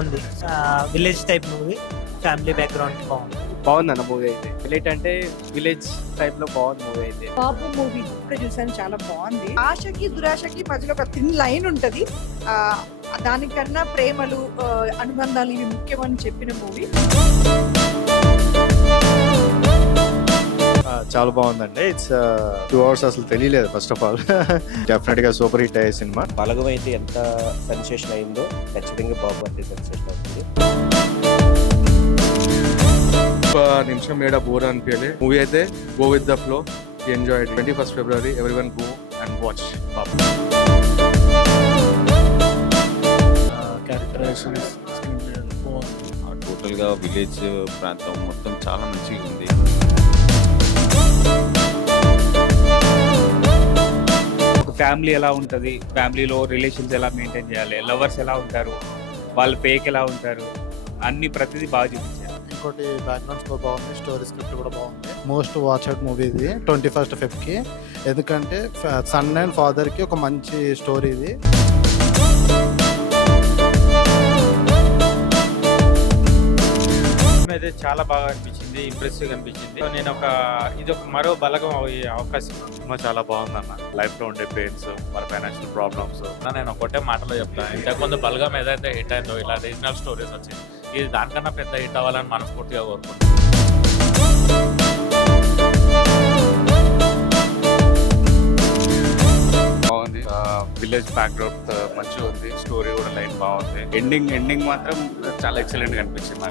బాగుంది. Village type movie, family background బాగుంది. బాగుందన్న మూవీ అయితే. విలేజ్ అంటే విలేజ్ టైప్ లో బాగుంది మూవీ అయితే. బాబు మూవీ ఇప్పుడు చూసాను, చాలా బాగుంది. ఆశకి దురాశకి మధ్యలో ఒక థిన్ లైన్ ఉంటది. ఆ దానికన్నా ప్రేమలు, అనుబంధాలు ఇవి ముఖ్యమని చెప్పిన మూవీ. చాలా బాగుందండి. ఇట్స్ 2 hours అసలు తెలియలేదు ఫస్ట్ ఆఫ్ ఆల్. డెఫినెట్ గా సూపర్ హిట్ అయ్యే సినిమా. బలగం అయితే ఎంత సెన్సేషన్ అయిందో ఖచ్చితంగా బాబు అంతే సెన్సేషన్ అవుతుంది. ఒక నిమిషం ఏడా బోర్ అనిపించలే. మూవీ అయితే go with the flow, enjoy. 21st February everyone go and watch Babu. Characterisations, screen play బాగుంది. టోటల్ గా విలేజ్ ప్రాంతం మొత్తం చాలా మంచిగా ఉంది. ఒక ఫ్యామిలీ ఎలా ఉంటుంది, ఫ్యామిలీలో రిలేషన్స్ ఎలా మెయింటైన్ చేయాలి, లవర్స్ ఎలా ఉంటారు, వాళ్ళ ఫేక్ ఎలా ఉంటారు, అన్ని ప్రతిదీ బాగా చూపించారు. ఇంకోటి బ్యాక్గ్రౌండ్ స్కోర్ బాగుంది, స్టోరీ స్క్రిప్ట్ కూడా బాగుంది. మోస్ట్ వాచ్డ్ మూవీ ఇది 21st Feb కి. ఎందుకంటే సన్ అండ్ ఫాదర్ కి ఒక మంచి స్టోరీ ఇది. అయితే చాలా బాగా అనిపించింది, ఇంప్రెసివ్ అనిపించింది. నేను ఇది ఒక మరో బలగం అయ్యే అవకాశం. సినిమా చాలా బాగుందన్న. లైఫ్ లో ఉండే పెయిన్స్, మన ఫైనాన్షియల్ ప్రాబ్లమ్స్. నేను ఒకటే మాటలో చెప్తాను, ఇంతకుముందు బలగం ఏదైతే హిట్ అయిందో ఇలా రీజనల్ స్టోరీస్ వచ్చింది, ఇది దానికన్నా పెద్ద హిట్ అవ్వాలని మనస్ఫూర్తిగా కోరుకుంటున్నాను. బాగుంది. విలేజ్ బ్యాక్గ్రౌండ్ మంచిగా ఉంది. స్టోరీ కూడా లైన్ బాగుంది. ఎండింగ్ మాత్రం చాలా ఎక్సలెంట్ గా అనిపించింది.